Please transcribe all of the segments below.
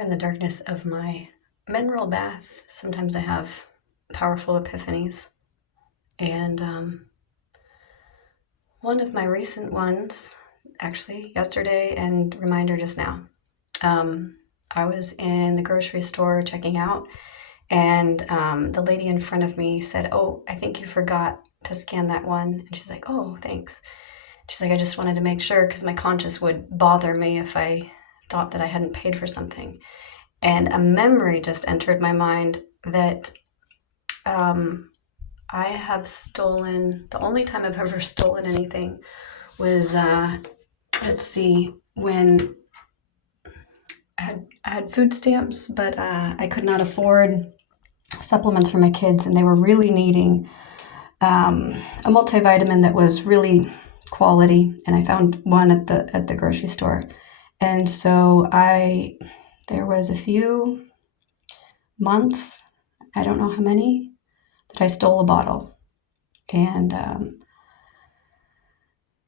Here in the darkness of my mineral bath, sometimes I have powerful epiphanies. And one of my recent ones, actually yesterday, and reminder just now, I was in the grocery store checking out, and the lady in front of me said, "Oh, I think you forgot to scan that one." And she's like, "Oh, thanks." She's like, "I just wanted to make sure because my conscience would bother me if I thought that I hadn't paid for something." And a memory just entered my mind that I have stolen, the only time I've ever stolen anything was, let's see, when I had food stamps, but I could not afford supplements for my kids, and they were really needing a multivitamin that was really quality, and I found one at the grocery store. And so there was a few months, I don't know how many, that I stole a bottle. And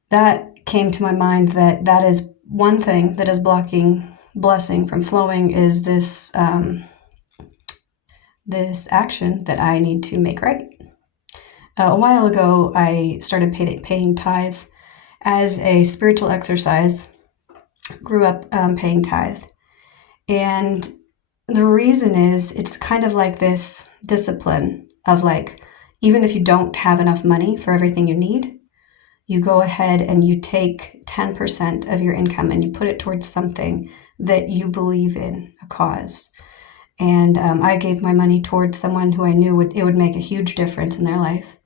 that came to my mind that is one thing that is blocking blessing from flowing, is this this action that I need to make right. A while ago, I started paying tithe as a spiritual exercise. Grew up paying tithe. And the reason is it's kind of like this discipline of, like, even if you don't have enough money for everything you need, you go ahead and you take 10% of your income and you put it towards something that you believe in, a cause. And I gave my money towards someone who I knew it would make a huge difference in their life.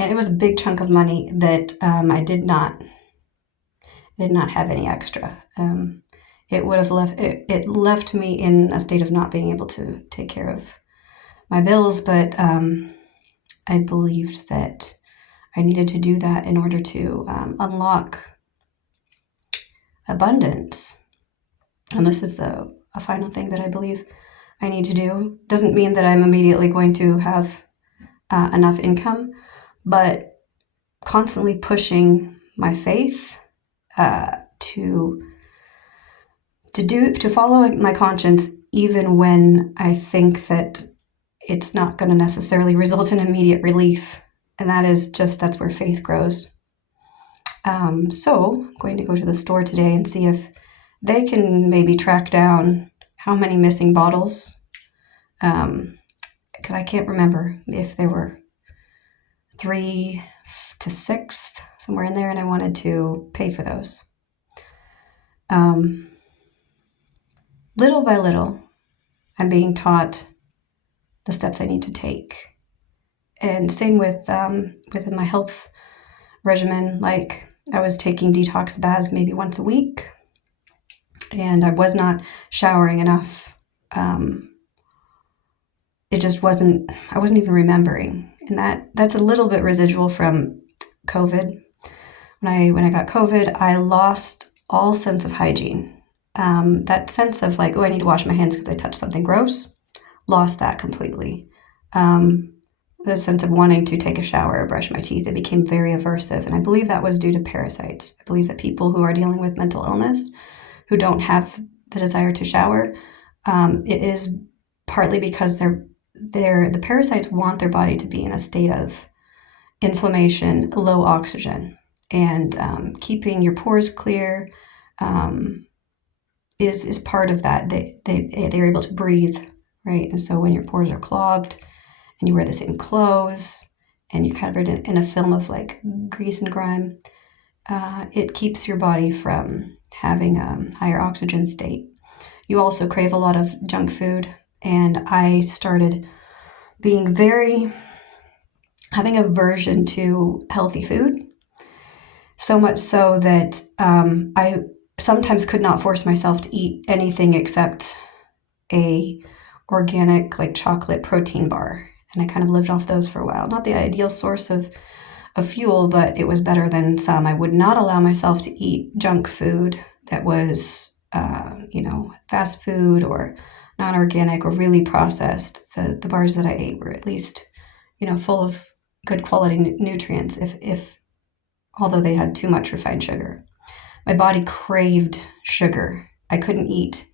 And it was a big chunk of money that I did not have any extra. It would have left me in a state of not being able to take care of my bills, but I believed that I needed to do that in order to unlock abundance. And this is a final thing that I believe I need to do. Doesn't mean that I'm immediately going to have enough income, but constantly pushing my faith to follow my conscience, even when I think that it's not going to necessarily result in immediate relief. And that's where faith grows. So I'm going to go to the store today and see if they can maybe track down how many missing bottles, because I can't remember if there were 3 to 6, somewhere in there, and I wanted to pay for those. Little by little, I'm being taught the steps I need to take. And same within my health regimen. Like, I was taking detox baths maybe once a week, and I was not showering enough. It just wasn't, I wasn't even remembering. And that's a little bit residual from COVID. When I got COVID, I lost all sense of hygiene. That sense of, like, oh, I need to wash my hands because I touched something gross, lost that completely. The sense of wanting to take a shower or brush my teeth, it became very aversive. And I believe that was due to parasites. I believe that people who are dealing with mental illness, who don't have the desire to shower, it is partly because the parasites want their body to be in a state of inflammation, low oxygen, and keeping your pores clear is part of that. They're able to breathe, right? And so when your pores are clogged, and you wear the same clothes, and you're covered in a film of, like, grease and grime, it keeps your body from having a higher oxygen state. You also crave a lot of junk food, and I started having aversion to healthy food, so much so that I sometimes could not force myself to eat anything except a organic, like, chocolate protein bar. And I kind of lived off those for a while. Not the ideal source of fuel, but it was better than some. I would not allow myself to eat junk food that was, fast food or non-organic or really processed. The bars that I ate were at least, full of good quality nutrients, if although they had too much refined sugar. My body craved sugar. I couldn't eat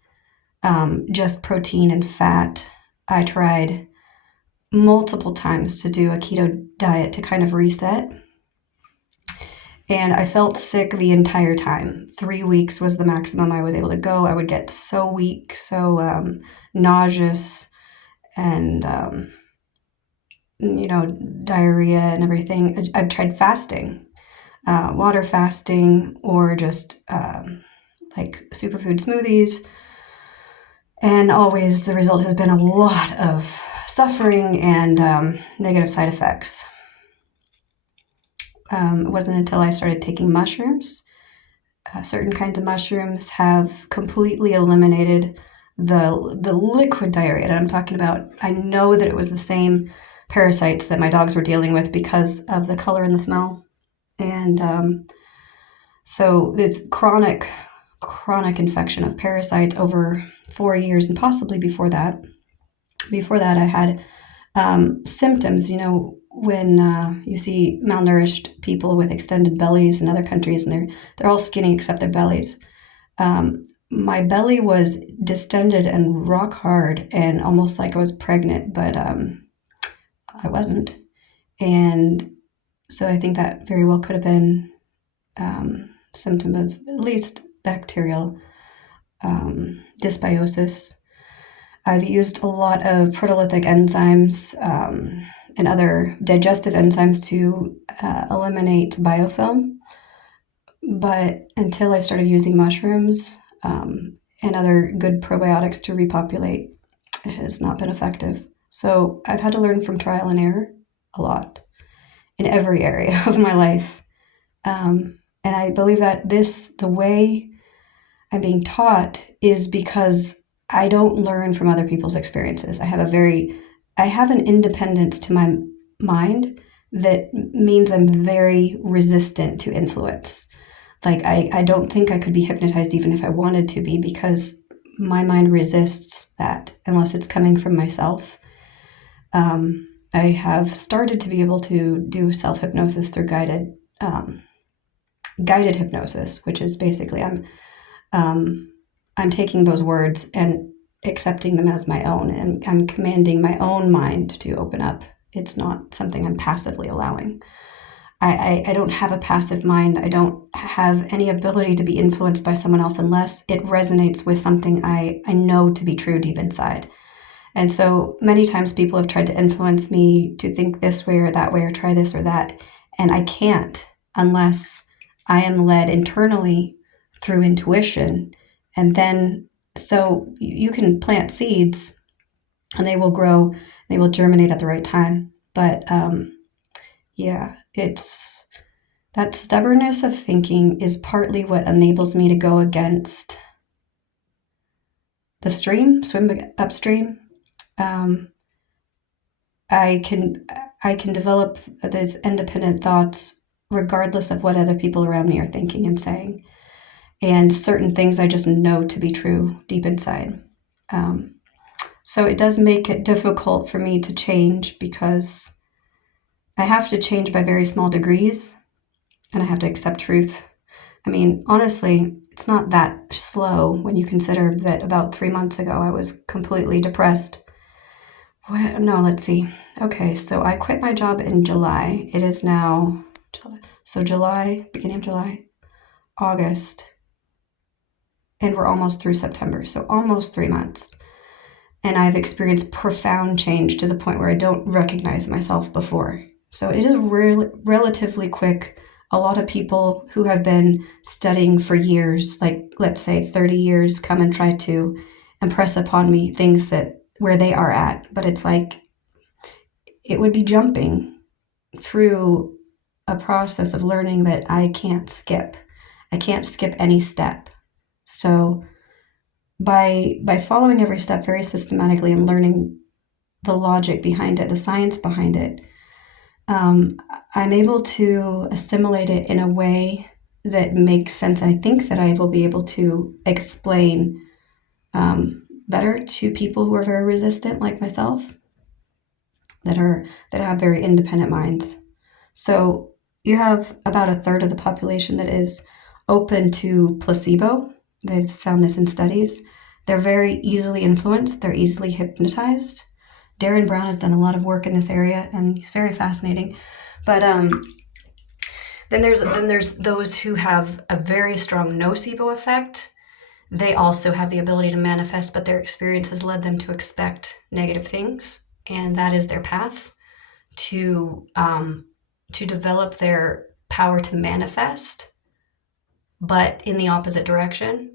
just protein and fat. I tried multiple times to do a keto diet to kind of reset. And I felt sick the entire time. 3 weeks was the maximum I was able to go. I would get so weak, so nauseous, and diarrhea and everything. I've tried fasting, water fasting, or just like superfood smoothies. And always the result has been a lot of suffering and negative side effects. It wasn't until I started taking mushrooms. Certain kinds of mushrooms have completely eliminated the liquid diarrhea that I'm talking about. I know that it was the same parasites that my dogs were dealing with because of the color and the smell. And so it's chronic infection of parasites over 4 years, and possibly before that. Before that, I had symptoms, when you see malnourished people with extended bellies in other countries, and they're all skinny except their bellies. My belly was distended and rock hard and almost like I was pregnant, but I wasn't. And so I think that very well could have been symptom of at least bacterial dysbiosis. I've used a lot of proteolytic enzymes and other digestive enzymes to eliminate biofilm. But until I started using mushrooms and other good probiotics to repopulate, it has not been effective. So I've had to learn from trial and error a lot in every area of my life. And I believe that the way I'm being taught is because I don't learn from other people's experiences. I have an independence to my mind that means I'm very resistant to influence. Like I don't think I could be hypnotized even if I wanted to be, because my mind resists that unless it's coming from myself. I have started to be able to do self-hypnosis through guided hypnosis, which is basically I'm taking those words and accepting them as my own, and I'm commanding my own mind to open up. It's not something I'm passively allowing. I don't have a passive mind. I don't have any ability to be influenced by someone else unless it resonates with something I know to be true deep inside. And so many times people have tried to influence me to think this way or that way or try this or that, and I can't unless I am led internally through intuition. And then, so you can plant seeds and they will grow, they will germinate at the right time. But it's that stubbornness of thinking is partly what enables me to go against the stream, swim upstream. I can develop these independent thoughts regardless of what other people around me are thinking and saying. And certain things I just know to be true deep inside. So it does make it difficult for me to change because I have to change by very small degrees, and I have to accept truth. I mean, honestly, it's not that slow when you consider that about 3 months ago I was completely depressed. No, let's see. Okay, so I quit my job in July. It is now, July, beginning of July, August, and we're almost through September, so almost 3 months. And I've experienced profound change to the point where I don't recognize myself before. So it is relatively quick. A lot of people who have been studying for years, like let's say 30 years, come and try to impress upon me things that where they are at. But it's like it would be jumping through a process of learning that I can't skip. I can't skip any step. So by following every step very systematically and learning the logic behind it, the science behind it, I'm able to assimilate it in a way that makes sense. I think that I will be able to explain better to people who are very resistant, like myself, that have very independent minds. So you have about a third of the population that is open to placebo. They've found this in studies. They're very easily influenced. They're easily hypnotized. Darren Brown has done a lot of work in this area, and he's very fascinating. But then there's those who have a very strong nocebo effect. They also have the ability to manifest, but their experience has led them to expect negative things, and that is their path to develop their power to manifest, but in the opposite direction.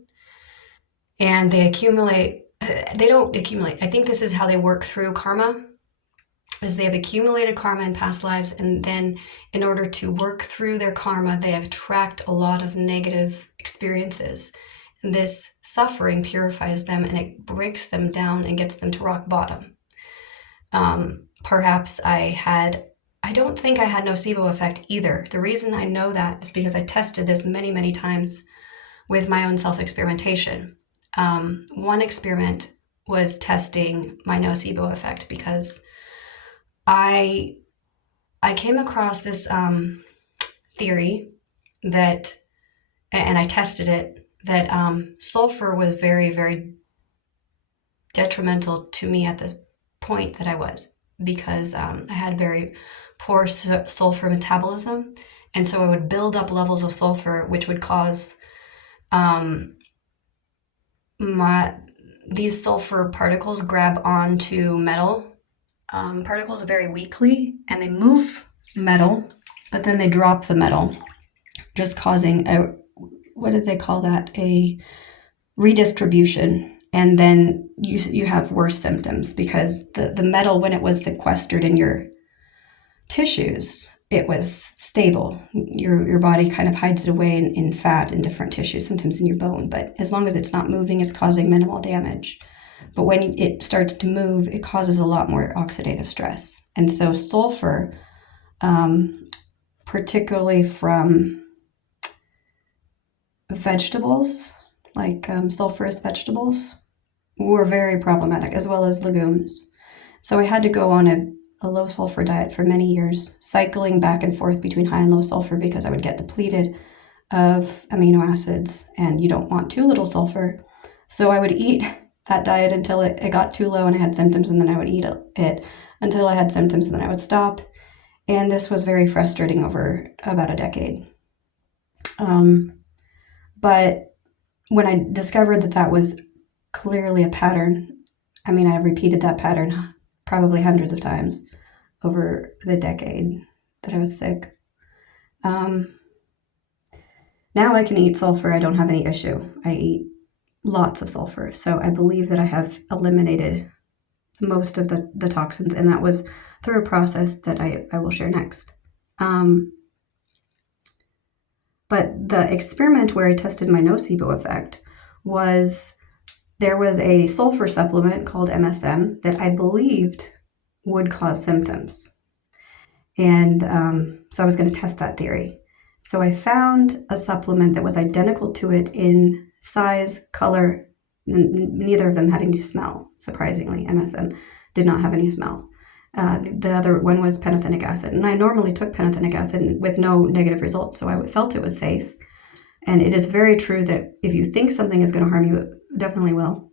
And they accumulate. They don't accumulate. I think this is how they work through karma, is they have accumulated karma in past lives, and then in order to work through their karma, they attract a lot of negative experiences. And this suffering purifies them, and it breaks them down and gets them to rock bottom. Perhaps I don't think I had nocebo effect either. The reason I know that is because I tested this many, many times with my own self-experimentation. One experiment was testing my nocebo effect because I came across this theory that, and I tested it, that sulfur was very, very detrimental to me at the point that I was, because I had very poor sulfur metabolism, and so I would build up levels of sulfur, which would cause these sulfur particles grab onto metal particles very weakly, and they move metal, but then they drop the metal, just causing what did they call that? A redistribution. And then you have worse symptoms because the metal, when it was sequestered in your tissues, it was stable. Your body kind of hides it away in fat in different tissues, sometimes in your bone. But as long as it's not moving, it's causing minimal damage. But when it starts to move, it causes a lot more oxidative stress. And so sulfur, particularly from vegetables, like sulfurous vegetables, were very problematic, as well as legumes. So I had to go on a low sulfur diet for many years, cycling back and forth between high and low sulfur because I would get depleted of amino acids, and you don't want too little sulfur. So I would eat that diet until it got too low and I had symptoms, and then I would eat it until I had symptoms, and then I would stop. And this was very frustrating over about a decade. But when I discovered that was clearly a pattern, I mean, I repeated that pattern probably hundreds of times over the decade that I was sick. Now I can eat sulfur. I don't have any issue. I eat lots of sulfur. So I believe that I have eliminated most of the toxins, and that was through a process that I will share next. But the experiment where I tested my nocebo effect was, there was a sulfur supplement called MSM that I believed would cause symptoms. And so I was going to test that theory. So I found a supplement that was identical to it in size, color. Neither of them had any smell, surprisingly. MSM did not have any smell. The other one was pantothenic acid. And I normally took pantothenic acid with no negative results, so I felt it was safe. And it is very true that if you think something is going to harm you, it definitely will.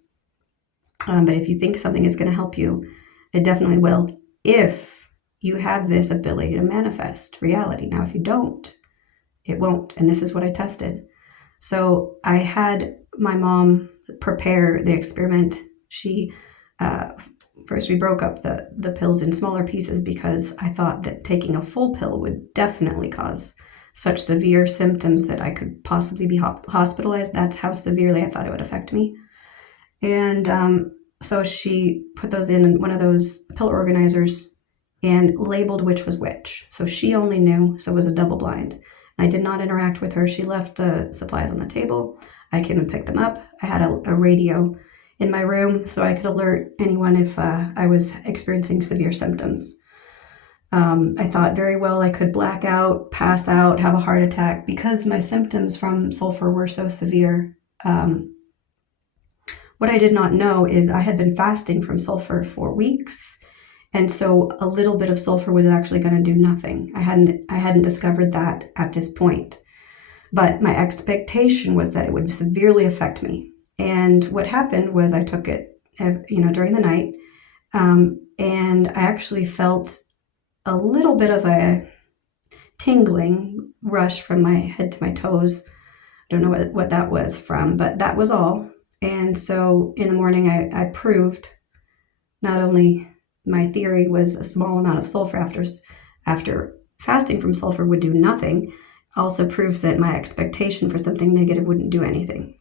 But if you think something is going to help you, it definitely will, if you have this ability to manifest reality. Now, if you don't, it won't. And this is what I tested. So I had my mom prepare the experiment. She, first we broke up the pills in smaller pieces because I thought that taking a full pill would definitely cause such severe symptoms that I could possibly be hospitalized. That's how severely I thought it would affect me. And so she put those in one of those pill organizers and labeled which was which. So she only knew, so it was a double blind. I did not interact with her. She left the supplies on the table. I came and picked them up. I had a radio in my room so I could alert anyone if I was experiencing severe symptoms. I thought very well I could black out, pass out, have a heart attack because my symptoms from sulfur were so severe. What I did not know is I had been fasting from sulfur for weeks. And so a little bit of sulfur was actually going to do nothing. I hadn't discovered that at this point. But my expectation was that it would severely affect me. And what happened was I took it, during the night, and I actually felt a little bit of a tingling rush from my head to my toes. I don't know what that was from, but that was all. And so in the morning, I proved not only my theory was a small amount of sulfur after fasting from sulfur would do nothing, also proved that my expectation for something negative wouldn't do anything.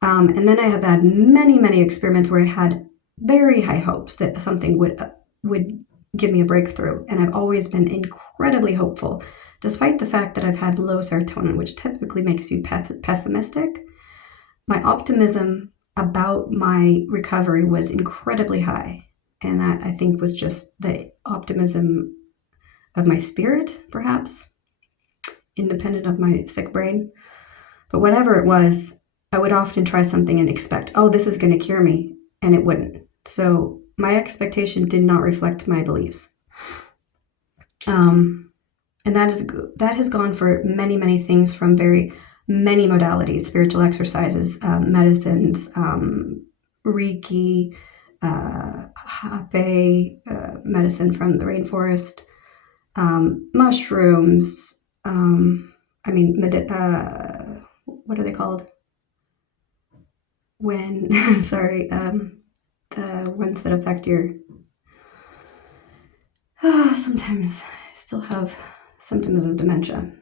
And then I have had many, many experiments where I had very high hopes that something would give me a breakthrough. And I've always been incredibly hopeful, despite the fact that I've had low serotonin, which typically makes you pessimistic. My optimism about my recovery was incredibly high. And that, I think, was just the optimism of my spirit, perhaps, independent of my sick brain. But whatever it was, I would often try something and expect, oh, this is going to cure me, and it wouldn't. So my expectation did not reflect my beliefs. And that has gone for many, many things, from very many modalities: spiritual exercises, medicines, Reiki, Hape, medicine from the rainforest, mushrooms. What are they called? When I'm sorry, the ones that affect your. Sometimes I still have symptoms of dementia,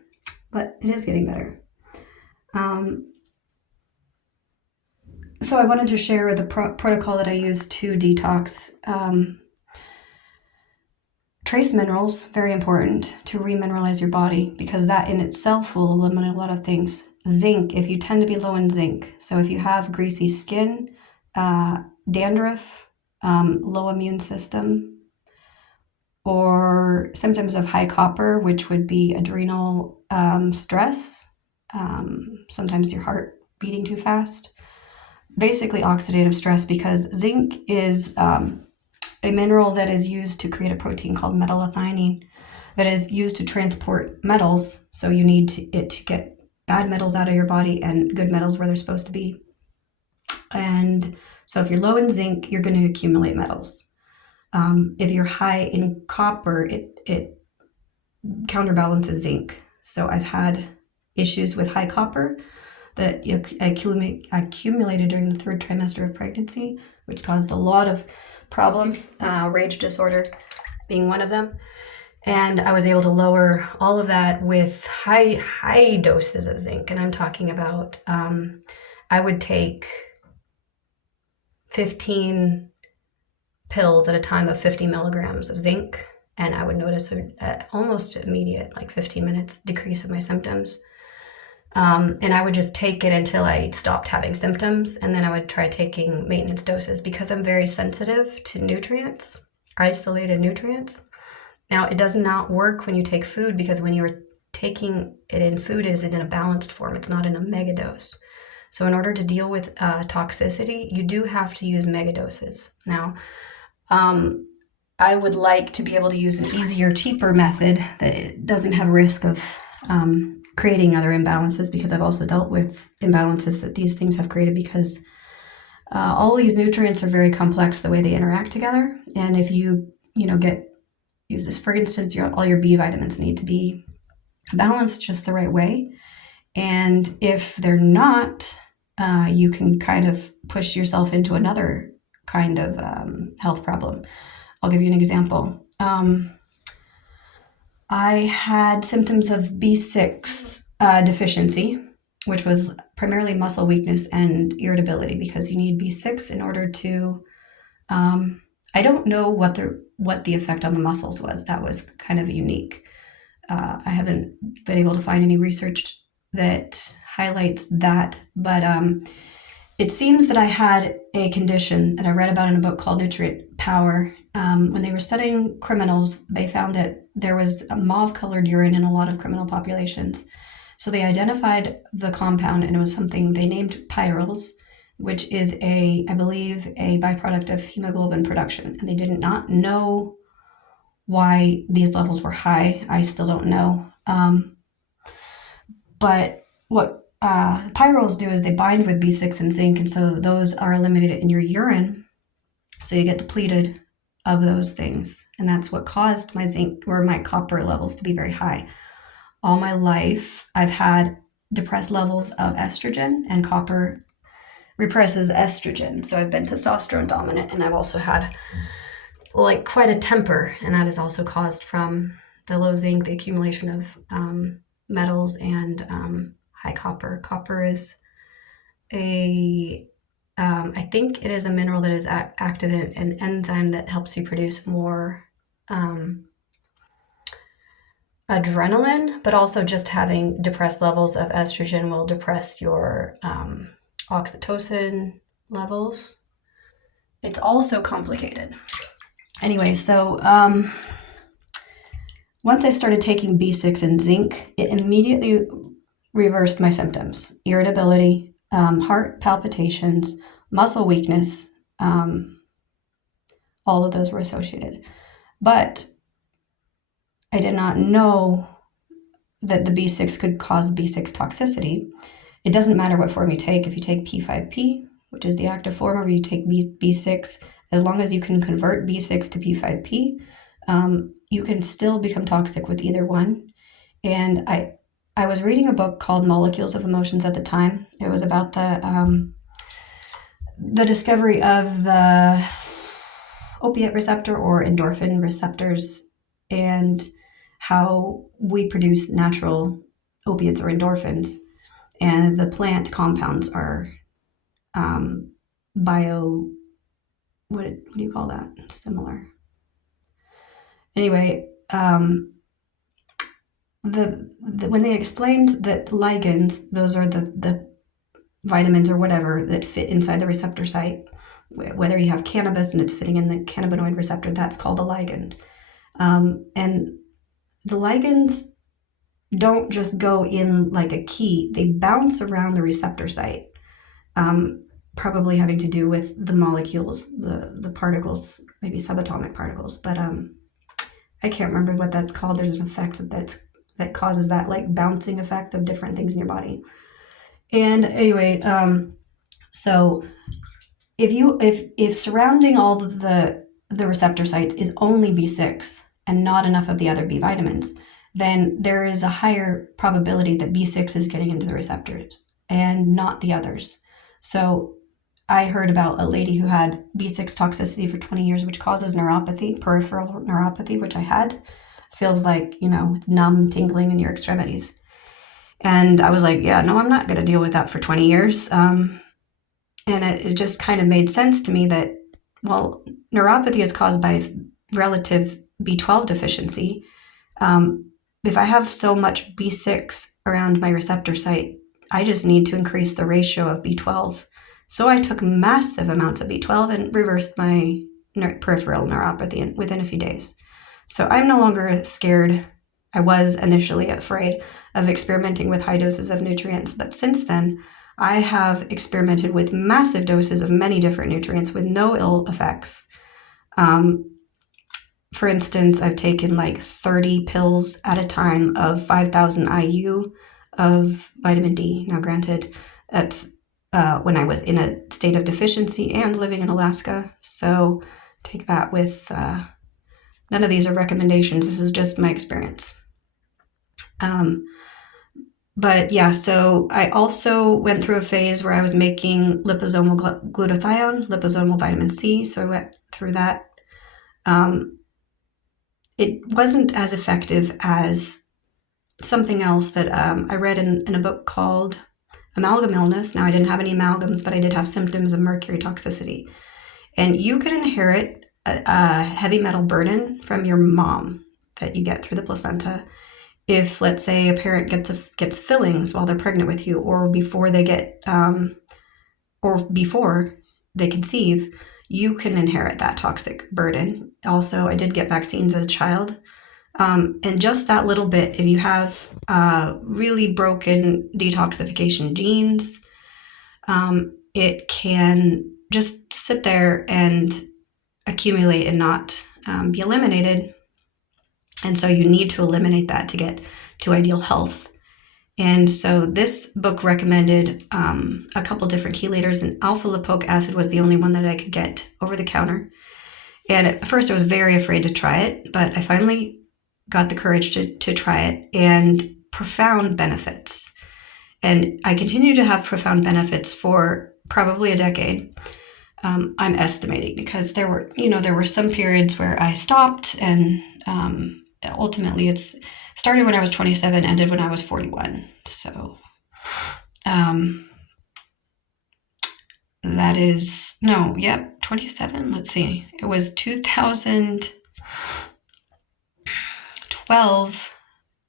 but it is getting better. So I wanted to share the protocol that I use to detox. Trace minerals, very important to remineralize your body, because that in itself will eliminate a lot of things. Zinc, if you tend to be low in zinc, so if you have greasy skin, dandruff, low immune system, or symptoms of high copper, which would be adrenal stress, sometimes your heart beating too fast, basically oxidative stress, because zinc is a mineral that is used to create a protein called metallothionein that is used to transport metals. So you need it to get bad metals out of your body and good metals where they're supposed to be. And so if you're low in zinc, you're going to accumulate metals. If you're high in copper, it counterbalances zinc. So I've had issues with high copper that accumulated during the third trimester of pregnancy, which caused a lot of problems, rage disorder being one of them. And I was able to lower all of that with high doses of zinc. And I'm talking about, I would take 15 pills at a time of 50 milligrams of zinc, and I would notice an almost immediate, like 15 minutes decrease of my symptoms. And I would just take it until I stopped having symptoms, and then I would try taking maintenance doses, because I'm very sensitive to nutrients, isolated nutrients. Now, it does not work when you take food, because when you're taking it in food, it is in a balanced form. It's not in a mega dose. So in order to deal with toxicity, you do have to use mega doses. Now, I would like to be able to use an easier, cheaper method that doesn't have risk of creating other imbalances, because I've also dealt with imbalances that these things have created, because all these nutrients are very complex the way they interact together. And if you get this, for instance, all your B vitamins need to be balanced just the right way. And if they're not, you can kind of push yourself into another kind of health problem. I'll give you an example. I had symptoms of B6 deficiency, which was primarily muscle weakness and irritability, because you need B6 in order to, I don't know what the effect on the muscles was. That was kind of unique. I haven't been able to find any research that highlights that, but it seems that I had a condition that I read about in a book called Nutrient Power. When they were studying criminals, they found that there was a mauve-colored urine in a lot of criminal populations. So they identified the compound, and it was something they named pyrroles, which is I believe, a byproduct of hemoglobin production. And they did not know why these levels were high. I still don't know. But what pyrroles do is they bind with B6 and zinc, and so those are eliminated in your urine. So you get depleted of those things, and that's what caused my zinc or my copper levels to be very high. All my life, I've had depressed levels of estrogen, and copper represses estrogen. So I've been testosterone dominant, and I've also had like quite a temper, and that is also caused from the low zinc, the accumulation of metals, and high copper. Copper is I think it is a mineral that is active in an enzyme that helps you produce more adrenaline, but also just having depressed levels of estrogen will depress your oxytocin levels. It's also complicated. Anyway, so once I started taking B6 and zinc, it immediately reversed my symptoms: irritability, heart palpitations, muscle weakness. All of those were associated. But I did not know that the B6 could cause B6 toxicity. It doesn't matter what form you take. If you take P5P, which is the active form, or you take B6, as long as you can convert B6 to P5P, you can still become toxic with either one. And I was reading a book called Molecules of Emotions at the time. It was about the discovery of the opiate receptor or endorphin receptors, and how we produce natural opiates or endorphins, and the plant compounds are what do you call that? Similar. Anyway, when they explained that ligands, those are the vitamins or whatever that fit inside the receptor site, whether you have cannabis and it's fitting in the cannabinoid receptor, that's called a ligand. And the ligands don't just go in like a key, they bounce around the receptor site, probably having to do with the molecules, the particles, maybe subatomic particles, but I can't remember what that's called. There's an effect that causes that like bouncing effect of different things in your body. And anyway, so if surrounding all of the receptor sites is only B6 and not enough of the other B vitamins, then there is a higher probability that B6 is getting into the receptors and not the others. So I heard about a lady who had B6 toxicity for 20 years, which causes neuropathy, peripheral neuropathy, which I had. Feels like, numb, tingling in your extremities. And I was like, yeah, no, I'm not going to deal with that for 20 years. And it just kind of made sense to me that, well, neuropathy is caused by relative B12 deficiency. If I have so much B6 around my receptor site, I just need to increase the ratio of B12. So I took massive amounts of B12 and reversed my peripheral neuropathy within a few days. So I'm no longer scared. I was initially afraid of experimenting with high doses of nutrients, but since then, I have experimented with massive doses of many different nutrients with no ill effects. For instance, I've taken like 30 pills at a time of 5,000 IU of vitamin D. Now, granted, that's when I was in a state of deficiency and living in Alaska. So take that with, none of these are recommendations. This is just my experience. But yeah, so I also went through a phase where I was making liposomal glutathione, liposomal vitamin C. So I went through that. It wasn't as effective as something else that I read in a book called Amalgam Illness. Now, I didn't have any amalgams, but I did have symptoms of mercury toxicity. And you can inherit a heavy metal burden from your mom that you get through the placenta. If, let's say, a parent gets fillings while they're pregnant with you, or before they conceive, you can inherit that toxic burden. Also, I did get vaccines as a child. And just that little bit, if you have really broken detoxification genes, it can just sit there and accumulate and not be eliminated. And so you need to eliminate that to get to ideal health. And so this book recommended a couple different chelators, and alpha lipoic acid was the only one that I could get over the counter. And at first I was very afraid to try it, but I finally got the courage to try it, and profound benefits. And I continue to have profound benefits for probably a decade. I'm estimating, because there were some periods where I stopped, and ultimately it's started when I was 27, ended when I was 41. So that is, no, yep, 27. Let's see. It was 2012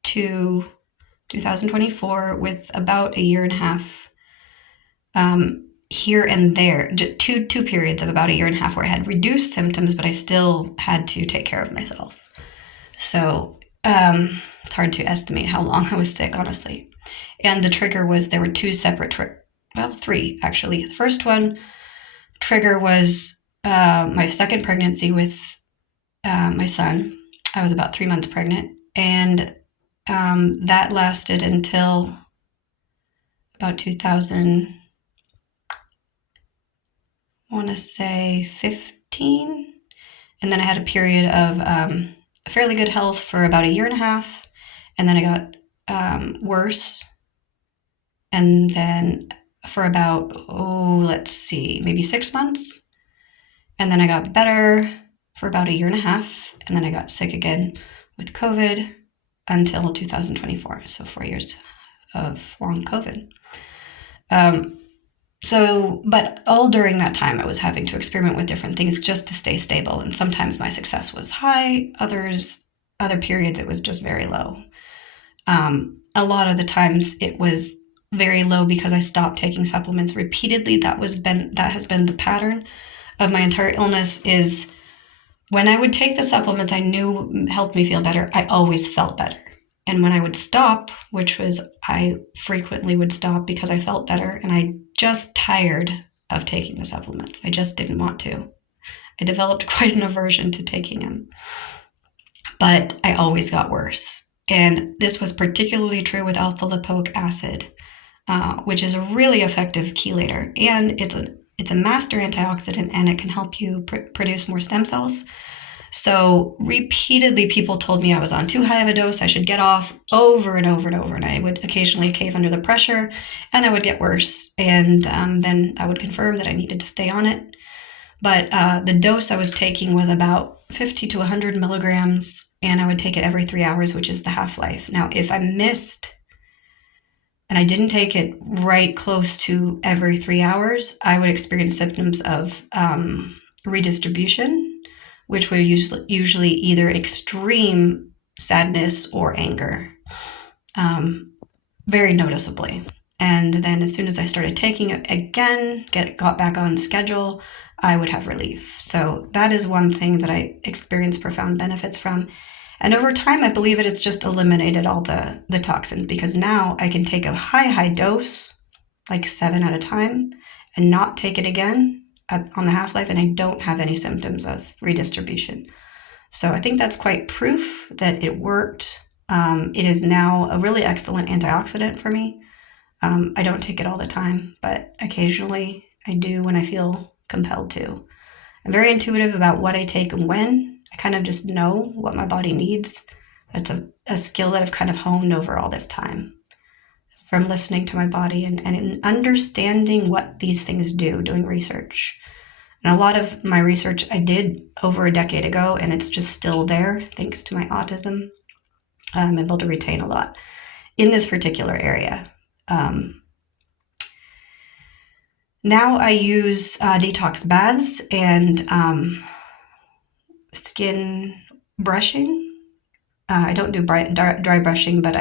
to 2024, with about a year and a half here and there, two periods of about a year and a half where I had reduced symptoms, but I still had to take care of myself. So it's hard to estimate how long I was sick, honestly. And the trigger was, there were two separate three actually. The first one trigger was my second pregnancy with my son. I was about 3 months pregnant, and that lasted until about 2000, I want to say 15. And then I had a period of fairly good health for about a year and a half, and then I got worse. And then for about, maybe 6 months. And then I got better for about a year and a half, and then I got sick again with COVID until 2024. So 4 years of long COVID. But all during that time, I was having to experiment with different things just to stay stable. And sometimes my success was high, other periods it was just very low. A lot of the times it was very low because I stopped taking supplements repeatedly. That has been the pattern of my entire illness. Is when I would take the supplements I knew helped me feel better, I always felt better. And when I would stop, which was, I frequently would stop because I felt better and I just tired of taking the supplements. I just didn't want to. I developed quite an aversion to taking them. But I always got worse. And this was particularly true with alpha lipoic acid, which is a really effective chelator. And it's a master antioxidant, and it can help you produce more stem cells. So repeatedly people told me I was on too high of a dose, I should get off, over and over and over. And I would occasionally cave under the pressure, and I would get worse. And then I would confirm that I needed to stay on it. But the dose I was taking was about 50 to 100 milligrams, and I would take it every 3 hours, which is the half-life. Now, if I missed and I didn't take it right close to every 3 hours, I would experience symptoms of redistribution, which were usually either extreme sadness or anger, very noticeably. And then as soon as I started taking it again, got back on schedule, I would have relief. So that is one thing that I experienced profound benefits from. And over time, I believe it's just eliminated all the toxin, because now I can take a high dose, like 7 at a time, and not take it again on the half-life, and I don't have any symptoms of redistribution. So I think that's quite proof that it worked. It is now a really excellent antioxidant for me. I don't take it all the time, but occasionally I do when I feel compelled to. I'm very intuitive about what I take and when. I kind of just know what my body needs. That's a skill that I've kind of honed over all this time, from listening to my body and understanding what these things do, doing research. And a lot of my research I did over a decade ago, and it's just still there thanks to my autism. I'm able to retain a lot in this particular area. Now I use detox baths and skin brushing. I don't do dry brushing, but